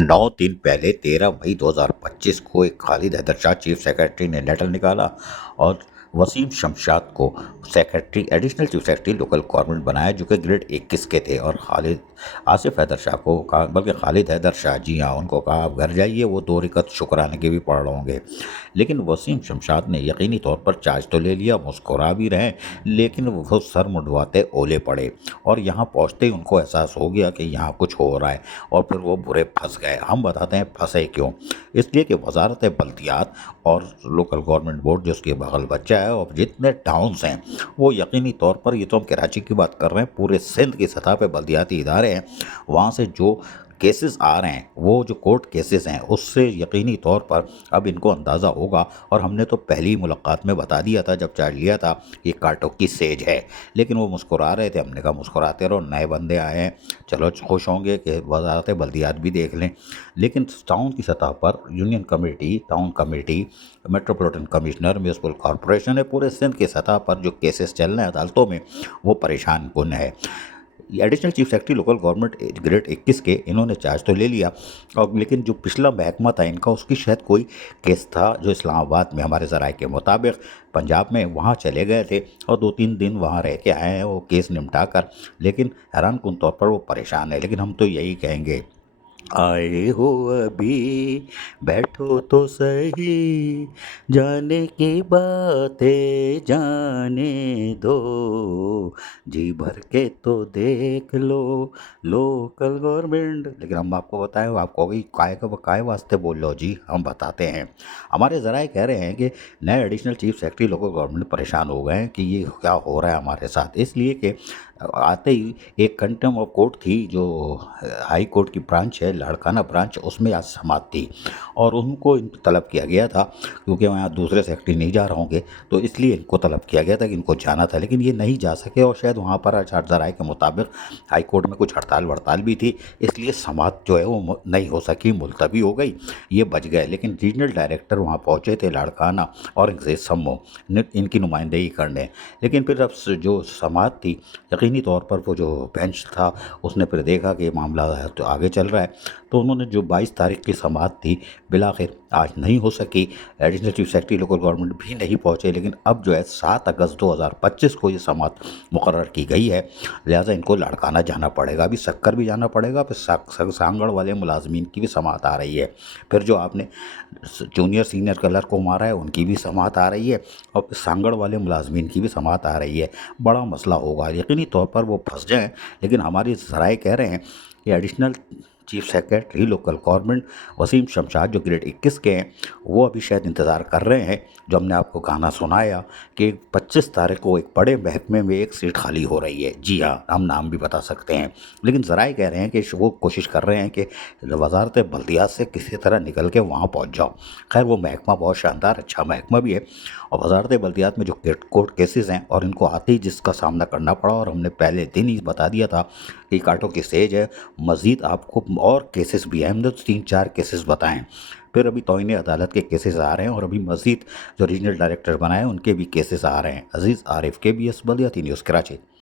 9 दिन पहले 13 मई 2025 को एक खालिद हैदर शाह चीफ सेक्रेटरी ने लेटर निकाला और वसीम शमशाद को secretary additional chief secretary local government बनाया, जो कि ग्रेड 21 के थे। और खालिद आसिफ हैदर शाह को कहा, बल्कि खालिद हैदर शाह, जी हाँ, उनको कहा आप घर जाइए, वो 2 रिकत शुक्राने के भी पढ़ रहे होंगे। लेकिन वसीम शमशाद ने यकीनी तौर पर चार्ज तो ले लिया, मुस्कुरा भी रहे, लेकिन वो सर मुंडवाते ओले पड़े। और यहाँ पहुँचते ही उनको एहसास हो गया कि यहाँ कुछ हो रहा है, और फिर वो बुरे फंस गए। हम बताते हैं फंसे क्यों। इसलिए कि वजारत बल्दियात और लोकल गवर्नमेंट बोर्ड जो उसके बगल बच्चा है, और जितने टाउन्स हैं, वो यकीनी तौर पर, ये तो हम कराची की बात कर रहे हैं, पूरे सिंध की सतह पे बल्दियाती इदारे हैं, वहाँ से जो केसेस आ रहे हैं, वो जो कोर्ट केसेस हैं, उससे यकीनी तौर पर अब इनको अंदाज़ा होगा। और हमने तो पहली मुलाकात में बता दिया था जब चार्ज लिया था, ये कांटों की सेज है। लेकिन वो मुस्कुरा रहे थे, हमने कहा मुस्कुराते रहो, नए बंदे आए हैं, चलो खुश होंगे कि वजारत बल्दियात भी देख लें। लेकिन टाउन की सतह पर union committee, town committee, metropolitan commissioner, municipal corporation है, पूरे सिंध की सतह पर जो केसेस चल रहे हैं अदालतों में, वो परेशान कुन है। Additional chief secretary local government grade 21 के, इन्होंने चार्ज तो ले लिया, और लेकिन जो पिछला महकमा था इनका, उसकी शायद कोई केस था जो इस्लामाबाद में, हमारे ज़राए के मुताबिक पंजाब में, वहाँ चले गए थे और 2-3 दिन वहाँ रह के आए हैं वो केस निपटा कर। लेकिन हैरान कुन तौर पर वो परेशान है। लेकिन हम तो यही कहेंगे, आए हो अभी, बैठो तो सही, जाने की बातें जाने दो, जी भर के तो देख लो लोकल गवर्नमेंट। लेकिन हम आपको बताएं, वो आपको कहोगे काय वास्ते बोल लो जी, हम बताते हैं। हमारे ज़राए कह रहे हैं कि नए additional chief secretary local government परेशान हो गए हैं कि ये क्या हो रहा है हमारे साथ। इसलिए कि आते ही एक कंटेम्प्ट ऑफ कोर्ट थी, जो हाई कोर्ट की ब्रांच है, लाड़काना ब्रांच, उसमें आज समात थी, और उनको तलब किया गया था, क्योंकि वहाँ दूसरे सेक्रेटरी नहीं जा रहे होंगे, तो इसलिए इनको तलब किया गया था कि इनको जाना था। लेकिन ये नहीं जा सके, और शायद वहाँ पर आचार ज़राए के मुताबिक हाई कोर्ट में कुछ हड़ताल वड़ताल भी थी, इसलिए समात जो है वो नहीं हो सकी, मुलतवी हो गई, ये बच गए। लेकिन रीजनल डायरेक्टर वहाँ पहुँचे थे लाड़काना, और इनसे सम्मो इनकी नुमाइंदगी करने। लेकिन फिर अब जो समात थी, यकीनी तौर पर वो जो बेंच था, उसने फिर देखा कि ये मामला है तो आगे चल रहा है, तो उन्होंने जो 22 तारीख की समात थी, बिलाखिर आज नहीं हो सकी। Additional chief secretary local government भी नहीं पहुंचे। लेकिन अब जो है 7 अगस्त 2025 को ये समात मुकर्रर की गई है, लिहाजा इनको लाड़काना जाना पड़ेगा। अभी सक्कर भी जाना पड़ेगा, फिर सांगड़ वाले मुलाजमीन की भी समात आ रही है, फिर जो आपने जूनियर सीनियर क्लर्क को मारा है उनकी भी समात आ रही है, और सांगड़ वाले मुलाजमीन की भी समात आ रही है। बड़ा मसला होगा, यकीनी तौर पर वो फंस जाएं। लेकिन हमारी ज़राए कह रहे हैं कि additional chief secretary local government Waseem Shamshad, जो ग्रेड 21 के हैं, वो अभी शायद इंतज़ार कर रहे हैं, जो हमने आपको गाना सुनाया कि 25 तारीख को एक बड़े महकमे में एक सीट खाली हो रही है। जी हाँ, हम नाम भी बता सकते हैं। लेकिन ज़राए कह रहे हैं कि वो कोशिश कर रहे हैं कि वजारत बल्दियात से किसी तरह निकल के वहाँ पहुँच जाओ। खैर, वो महकमा बहुत शानदार अच्छा महकमा भी है, और वजारत बल्दियात में जो कोर्ट केसेस हैं, और इनको आते ही जिसका सामना करना पड़ा, और हमने पहले दिन ही बता दिया था कि कांटों की सेज है, मज़ीद आपको और केसेस भी हैं। हमने तो 3-4 केसेस बताएं, फिर अभी तौहीन अदालत के केसेस आ रहे हैं, और अभी मज़ीद जो रीजनल डायरेक्टर बनाए उनके भी केसेस आ रहे हैं। अजीज़ आरिफ, KBS बल्दियाती न्यूज़, कराची।